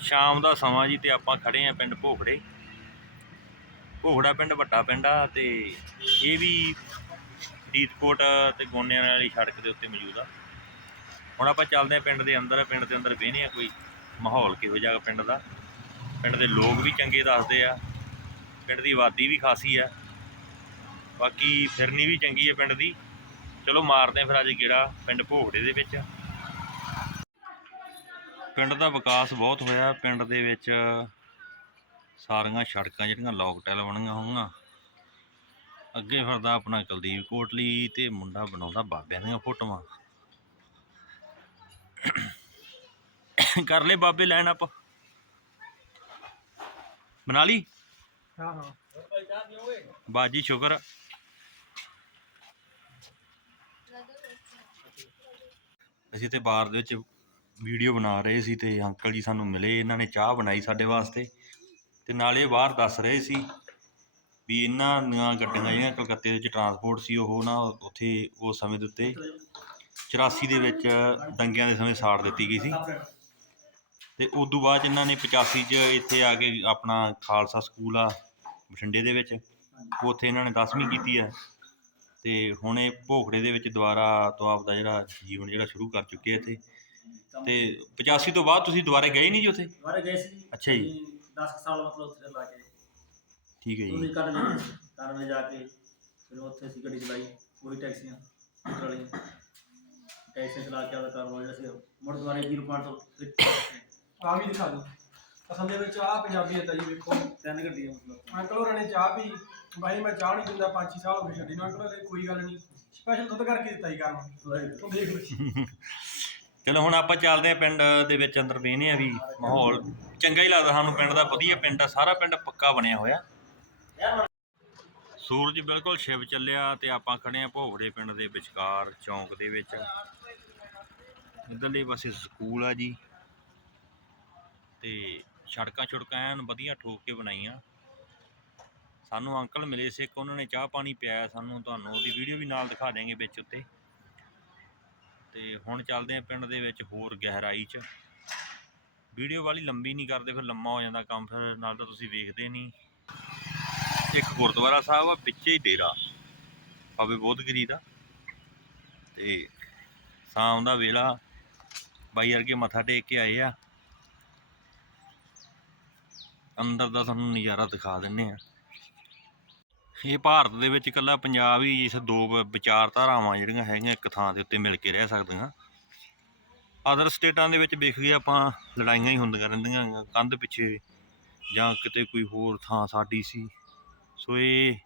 ਸ਼ਾਮ ਦਾ ਸਮਾਂ ਜੀ ਤੇ ਆਪਾਂ ਖੜੇ ਆ ਪਿੰਡ ਭੋਖੜੇ। ਭੋਖੜਾ ਪਿੰਡ, ਵੱਡਾ ਪਿੰਡ ਆ ਤੇ ਇਹ ਵੀ ਫਰੀਦਕੋਟ ਤੇ ਗੋਨਿਆਂ ਵਾਲੀ ਸੜਕ ਦੇ ਉੱਤੇ ਮੌਜੂਦ ਆ। ਹੁਣ ਆਪਾਂ ਚੱਲਦੇ ਆ ਪਿੰਡ ਦੇ ਅੰਦਰ, ਪਿੰਡ ਦੇ ਅੰਦਰ ਵੇਹਨੇ ਆ ਕੋਈ ਮਾਹੌਲ ਕਿਹੋ ਜਿਹਾ ਪਿੰਡ ਦਾ। ਪਿੰਡ ਦੇ ਲੋਕ ਵੀ ਚੰਗੇ ਦੱਸਦੇ ਆ, ਪਿੰਡ ਦੀ ਆਬਾਦੀ ਵੀ ਖਾਸੀ ਆ। ਬਾਕੀ ਫਿਰਨੀ ਵੀ ਚੰਗੀ ਆ ਪਿੰਡ ਦੀ। ਚਲੋ ਮਾਰਦੇ ਆ ਫਿਰ ਅੱਜ ਗੇੜਾ ਪਿੰਡ ਭੋਗੜੇ ਦੇ ਵਿੱਚ। ਪਿੰਡ ਦਾ ਵਿਕਾਸ ਬਹੁਤ ਹੋਇਆ। ਪਿੰਡ ਦੇ ਵਿੱਚ ਸਾਰੀਆਂ ਸੜਕਾਂ ਜਿਹੜੀਆਂ ਲੋਕ ਟੈਲ ਬਣੀਆਂ ਹੋਈਆਂ ਅੱਗੇ ਫਿਰਦਾ ਆਪਣਾ ਕੁਲਦੀਪ ਕੋਟਲੀ ਤੇ ਮੁੰਡਾ ਬਣਾਉਂਦਾ ਬਾਬਿਆਂ ਦੀਆਂ ਫੋਟੋਆਂ। ਕਰ ਲੈ ਬਾਬੇ ਲੈਣ ਆਪ ਬਣਾ ਲਈ ਹਾਂ ਹਾਂ। ਬਾਜੀ ਸ਼ੁਕਰ। ਅਸੀਂ ਤੇ ਬਾਰ ਦੇ ਵਿੱਚ ਵੀਡੀਓ ਬਣਾ ਰਹੇ ਸੀ ਤੇ ਅੰਕਲ ਜੀ ਸਾਨੂੰ ਮਿਲੇ, ਇਹਨਾਂ ਨੇ ਚਾਹ ਬਣਾਈ ਸਾਡੇ ਵਾਸਤੇ ਤੇ ਨਾਲੇ ਬਾਹਰ ਦੱਸ ਰਹੇ ਸੀ ਵੀ ਇਹਨਾਂ ਦੀਆਂ ਗੱਡੀਆਂ ਜਿਹੜੀਆਂ ਕਲਕੱਤੇ ਦੇ ਵਿੱਚ ਟਰਾਂਸਪੋਰਟ ਸੀ, ਉਹ ਨਾ ਉੱਥੇ ਉਸ ਸਮੇਂ ਦੇ ਉੱਤੇ 84 ਦੇ ਵਿੱਚ ਦੰਗਿਆਂ ਦੇ ਸਮੇਂ ਸਾੜ ਦਿੱਤੀ ਗਈ ਸੀ ਤੇ ਉਸ ਤੋਂ ਬਾਅਦ 'ਚ ਇਹਨਾਂ ਨੇ 85 ਚ ਇੱਥੇ ਆ ਕੇ ਆਪਣਾ ਖਾਲਸਾ ਸਕੂਲ ਆ ਬਠਿੰਡੇ ਦੇ ਵਿੱਚ, ਉੱਥੇ ਇਹਨਾਂ ਨੇ 10ਵੀਂ ਕੀਤੀ ਹੈ ਤੇ ਹੁਣ ਇਹ ਭੋਖੜੇ ਦੇ ਵਿੱਚ ਦੁਬਾਰਾ ਤੋਂ ਆਪਦਾ ਜਿਹੜਾ ਜੀਵਨ ਜਿਹੜਾ ਸ਼ੁਰੂ ਕਰ ਚੁੱਕੇ ਆ ਇੱਥੇ। ਤੇ 85 ਤੋਂ ਬਾਅਦ ਤੁਸੀਂ ਦੁਬਾਰਾ ਗਏ ਨਹੀਂ ਜੀ ਉੱਥੇ? ਦੁਬਾਰਾ ਗਏ ਸੀ ਅੱਛਾ ਜੀ। 10 ਸਾਲ ਮਤਲਬ ਉੱਥੇ ਲਾ ਕੇ ਠੀਕ ਹੈ ਜੀ। ਉਹਨੇ ਕਰ ਲਈ ਕਾਰ ਵਿੱਚ ਜਾ ਕੇ ਫਿਰ ਉੱਥੇ ਅਸੀਂ ਗੱਡੀ ਚਲਾਈ ਉਹੀ ਟੈਕਸੀਆਂ ਸਕੂਟਰ ਵਾਲੀਆਂ। ਟੈਕਸੀਆਂ ਚਲਾ ਕੇ ਆਪਦਾ ਕਾਰੋਬਾਰ ਜਿਹੜਾ ਸੀ ਮੁੜ ਦੁਬਾਰੇ 0 ਪੁਆਇੰਟ ਤੋਂ ਫਿਰ ਆ ਵੀ ਦਿਖਾ ਦਿਓ। ਅਸਲ ਦੇ ਵਿੱਚ ਆ ਪੰਜਾਬੀ ਹੈ ਜੀ ਵੇਖੋ। ਤਿੰਨ ਗੱਡੀਆਂ ਮਤਲਬ। ਅੰਕਲ ਹੋਰਾਂ ਨੇ ਚਾਹ ਪੀ ਬਾਈ ਮੈਂ ਚਾਹ ਨਹੀਂ ਪੀਂਦਾ 5-6 ਸਾਲ ਹੋ ਗਏ ਛੱਡੀ ਨੂੰ। ਅੰਕਲ ਹੋਰਾਂ ਨੇ ਕੋਈ ਗੱਲ ਨਹੀਂ ਸਪੈਸ਼ਲ ਦੁੱਧ ਕਰਕੇ ਦਿੱਤਾ ਹੀ ਕਰਨ ਤੂੰ ਦੇਖ ਲਓ ਚਲੋ ਹੁਣ ਆਪਾਂ ਚੱਲਦੇ ਆ ਪਿੰਡ ਦੇ ਵਿੱਚ ਅੰਦਰ ਵੇਹਨੇ ਆ ਵੀ ਮਾਹੌਲ ਚੰਗਾ ਹੀ ਲੱਗਦਾ ਸਾਨੂੰ ਪਿੰਡ ਦਾ, ਵਧੀਆ ਪਿੰਡ ਆ, ਸਾਰਾ ਪਿੰਡ ਪੱਕਾ ਬਣਿਆ ਹੋਇਆ। ਸੂਰਜ ਬਿਲਕੁਲ ਛਿਪ ਚੱਲਿਆ ਤੇ ਆਪਾਂ ਖੜੇ ਆ ਭੋਗੜੇ ਪਿੰਡ ਦੇ ਵਿਚਕਾਰ ਚੌਂਕ ਦੇ ਵਿੱਚ। ਇਧਰਲੇ ਪਾਸੇ ਸਕੂਲ ਆ ਜੀ। ਤੇ ਸੜਕਾਂ ਛੁੜਕਾਂ ਐਨ ਵਧੀਆ ਠੋਕ ਕੇ ਬਣਾਈਆਂ। ਸਾਨੂੰ ਅੰਕਲ ਮਿਲੇ ਸੀ, ਇੱਕ ਉਹਨਾਂ ਨੇ ਚਾਹ ਪਾਣੀ ਪਿਆਇਆ ਸਾਨੂੰ, ਤੁਹਾਨੂੰ ਉਹਦੀ ਵੀਡੀਓ ਵੀ ਨਾਲ ਦਿਖਾ ਦੇਵਾਂਗੇ ਵਿੱਚ ਉੱਤੇ। ਤੇ ਹੁਣ ਚੱਲਦੇ ਆ ਪਿੰਡ ਦੇ ਵਿੱਚ ਹੋਰ ਗਹਿਰਾਈ 'ਚ। ਵੀਡੀਓ ਵਾਲੀ ਲੰਬੀ ਨਹੀਂ ਕਰਦੇ, ਫਿਰ ਲੰਮਾ ਹੋ ਜਾਂਦਾ ਕੰਮ, ਫਿਰ ਨਾਲ ਤਾਂ ਤੁਸੀਂ ਵੇਖਦੇ ਨਹੀਂ। ਇੱਕ ਗੁਰਦੁਆਰਾ ਸਾਹਿਬ ਆ ਵਿੱਚੇ ਹੀ ਡੇਰਾ। ਬਾਬੇ ਬੋਧਗਿਰੀ ਦਾ। ਤੇ ਸ਼ਾਮ ਦਾ ਵੇਲਾ ਬਾਈ ਵਰਗੇ ਮੱਥਾ ਟੇਕ ਕੇ ਆਏ ਆ। ਅੰਦਰ ਦਾ ਤੁਹਾਨੂੰ ਨਜ਼ਾਰਾ ਦਿਖਾ ਦਿੰਨੇ ਆ। ਇਹ ਭਾਰਤ ਦੇ ਵਿੱਚ ਇਕੱਲਾ ਪੰਜਾਬ ਹੀ ਇਸ ਦੋ ਵਿਚਾਰਧਾਰਾਵਾਂ ਜਿਹੜੀਆਂ ਹੈਗੀਆਂ ਇੱਕ ਥਾਂ ਦੇ ਉੱਤੇ ਮਿਲ ਕੇ ਰਹਿ ਸਕਦੀਆਂ। ਅਦਰ ਸਟੇਟਾਂ ਦੇ ਵਿੱਚ ਵੇਖ ਗਏ ਆਪਾਂ, ਲੜਾਈਆਂ ਹੀ ਹੁੰਦੀਆਂ ਰਹਿੰਦੀਆਂ ਕੰਧ ਪਿੱਛੇ ਜਾਂ ਕਿਤੇ ਕੋਈ ਹੋਰ ਥਾਂ ਸਾਡੀ ਸੀ। ਸੋ ਇਹ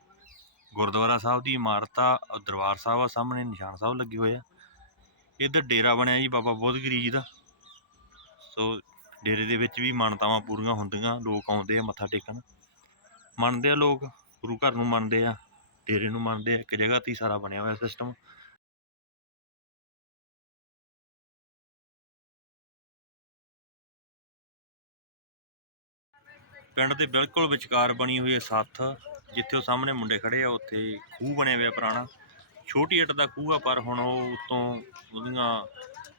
ਗੁਰਦੁਆਰਾ ਸਾਹਿਬ ਦੀ ਇਮਾਰਤ ਆ ਦਰਬਾਰ ਸਾਹਿਬ ਆ, ਸਾਹਮਣੇ ਨਿਸ਼ਾਨ ਸਾਹਿਬ ਲੱਗੇ ਹੋਏ ਆ। ਇੱਧਰ ਡੇਰਾ ਬਣਿਆ ਜੀ ਬਾਬਾ ਬੁੱਧਗਿਰੀ ਜੀ ਦਾ। ਸੋ ਡੇਰੇ ਦੇ ਵਿੱਚ ਵੀ ਮਾਨਤਾਵਾਂ ਪੂਰੀਆਂ ਹੁੰਦੀਆਂ, ਲੋਕ ਆਉਂਦੇ ਆ ਮੱਥਾ ਟੇਕਣ। ਮੰਨਦੇ ਆ ਲੋਕ। ਗੁਰੂ ਘਰ ਨੂੰ ਮੰਨਦੇ ਆ, ਡੇਰੇ ਨੂੰ ਮੰਨਦੇ ਆ, ਇੱਕ ਜਗ੍ਹਾ ਤੇ ਹੀ ਸਾਰਾ ਬਣਿਆ ਹੋਇਆ ਸਿਸਟਮ ਪਿੰਡ ਦੇ ਬਿਲਕੁਲ ਵਿਚਕਾਰ ਬਣੀ ਹੋਈ ਹੈ ਸੱਥ, ਜਿੱਥੇ ਉਹ ਸਾਹਮਣੇ ਮੁੰਡੇ ਖੜੇ ਆ, ਉੱਥੇ ਖੂਹ ਬਣਿਆ ਹੋਇਆ ਪੁਰਾਣਾ। ਛੋਟੀ ਇੱਟ ਦਾ ਖੂਹ ਆ, ਪਰ ਹੁਣ ਉਹ ਉਤੋਂ ਉਹਦੀਆਂ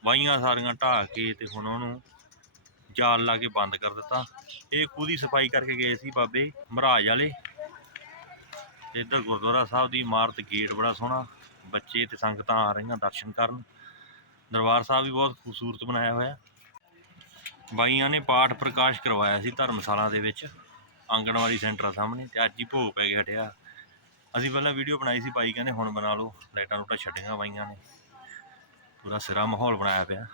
ਵਾਹੀਆਂ ਸਾਰੀਆਂ ਢਾਹ ਕੇ ਤੇ ਹੁਣ ਉਹਨੂੰ ਜਾਲ ਲਾ ਕੇ ਬੰਦ ਕਰ ਦਿੱਤਾ। ਇਹ ਖੂਹ ਦੀ ਸਫ਼ਾਈ ਕਰਕੇ ਗਏ ਸੀ ਬਾਬੇ ਮਹਾਰਾਜ ਵਾਲੇ। ਤੇ ਇੱਧਰ ਗੁਰਦੁਆਰਾ ਸਾਹਿਬ ਦੀ ਇਮਾਰਤ ਗੇਟ ਬੜਾ ਸੋਹਣਾ, ਬੱਚੇ ਤੇ ਸੰਗਤਾਂ ਆ ਰਹੀਆਂ ਦਰਸ਼ਨ ਕਰਨ। ਦਰਬਾਰ ਸਾਹਿਬ ਵੀ ਬਹੁਤ ਖੂਬਸੂਰਤ ਬਣਾਇਆ ਹੋਇਆ। ਬਾਈਆਂ ਨੇ ਪਾਠ ਪ੍ਰਕਾਸ਼ ਕਰਵਾਇਆ ਸੀ ਧਰਮਸ਼ਾਲਾ ਦੇ ਵਿੱਚ, ਆਂਗਣਵਾੜੀ ਸੈਂਟਰ ਸਾਹਮਣੇ ਤੇ ਅੱਜ ਹੀ ਭੋਗ ਪੈ ਕੇ ਹਟਿਆ। ਅਸੀਂ ਪਹਿਲਾਂ ਵੀਡੀਓ ਬਣਾਈ ਸੀ, ਬਾਈ ਕਹਿੰਦੇ ਹੁਣ ਬਣਾ ਲਓ, ਲਾਈਟਾਂ ਲੂਟਾਂ ਛੱਡੀਆਂ ਬਾਈਆਂ ਨੇ। ਪੂਰਾ ਸਿਰਾ ਮਾਹੌਲ ਬਣਾਇਆ ਪਿਆ।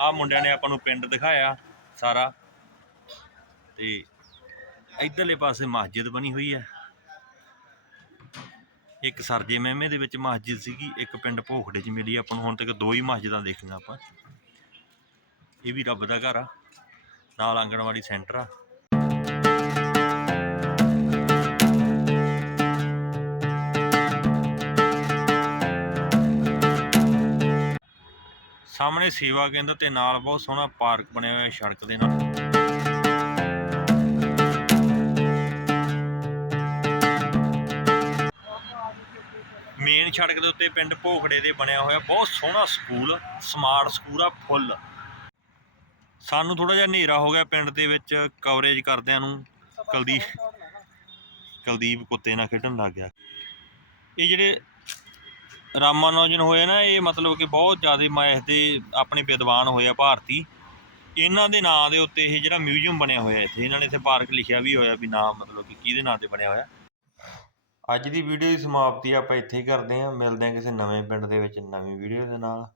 ਆ ਮੁੰਡਿਆਂ ਨੇ ਆਪਾਂ ਨੂੰ ਪਿੰਡ ਦਿਖਾਇਆ ਸਾਰਾ। ਤੇ ਇਧਰਲੇ ਪਾਸੇ ਮਸਜਿਦ ਬਣੀ ਹੋਈ ਹੈ। ਇੱਕ ਸਰਜੇ ਮਹਿਮੇ ਦੇ ਵਿੱਚ ਮਸਜਿਦ ਸੀਗੀ, ਇੱਕ ਪਿੰਡ ਭੋਖੜੇ 'ਚ ਮਿਲੀ ਆਪਾਂ ਨੂੰ, ਹੁਣ ਤੱਕ ਦੋ ਹੀ ਮਸਜਿਦਾਂ ਦੇਖੀਆਂ ਆਪਾਂ। ਇਹ ਵੀ ਰੱਬ ਦਾ ਘਰ ਆ। ਨਾਲ ਆਂਗਣਵਾੜੀ ਸੈਂਟਰ ਆ। ਸਾਹਮਣੇ ਸੇਵਾ ਕੇਂਦਰ ਤੇ ਨਾਲ ਬਹੁਤ ਸੋਹਣਾ ਪਾਰਕ ਬਣਿਆ ਹੋਇਆ ਸੜਕ ਦੇ ਨਾਲ। ਮੇਨ ਸੜਕ ਦੇ ਉੱਤੇ ਪਿੰਡ ਭੋਖੜੇ ਦੇ ਬਣਿਆ ਹੋਇਆ ਬਹੁਤ ਸੋਹਣਾ ਸਕੂਲ, ਸਮਾਰਟ ਸਕੂਲ ਆ, ਫੁੱਲ। ਸਾਨੂੰ ਥੋੜਾ ਜਿਹਾ ਹਨੇਰਾ ਹੋ ਗਿਆ ਪਿੰਡ ਦੇ ਵਿੱਚ ਕਵਰੇਜ ਕਰਦਿਆਂ ਨੂੰ। ਕਲਦੀਪ ਕਲਦੀਪ ਕੁੱਤੇ ਨਾਲ ਖੇਡਣ ਲੱਗ ਗਿਆ। ਇਹ ਜਿਹੜੇ ਰਾਮਾਨੋਜਨ ਹੋਏ ਨਾ, ਇਹ ਮਤਲਬ ਕਿ ਬਹੁਤ ਜ਼ਿਆਦਾ ਮੈਥ ਦੇ ਆਪਣੇ ਵਿਦਵਾਨ ਹੋਏ ਆ ਭਾਰਤੀ। ਇਹਨਾਂ ਦੇ ਨਾਂ ਦੇ ਉੱਤੇ ਇਹ ਜਿਹੜਾ ਮਿਊਜ਼ੀਅਮ ਬਣਿਆ ਹੋਇਆ ਇੱਥੇ, ਇਹਨਾਂ ਨੇ ਇੱਥੇ ਪਾਰਕ ਲਿਖਿਆ ਵੀ ਹੋਇਆ ਵੀ ਨਾਮ ਮਤਲਬ ਕਿ ਕਿਹਦੇ ਨਾਂ ਤੇ ਬਣਿਆ ਹੋਇਆ। ਅੱਜ ਦੀ ਵੀਡੀਓ ਦੀ ਸਮਾਪਤੀ ਆਪਾਂ ਇੱਥੇ ਹੀ ਕਰਦੇ ਹਾਂ। ਮਿਲਦੇ ਹਾਂ ਕਿਸੇ ਨਵੇਂ ਪਿੰਡ ਦੇ ਵਿੱਚ ਨਵੀਂ ਵੀਡੀਓ ਦੇ ਨਾਲ।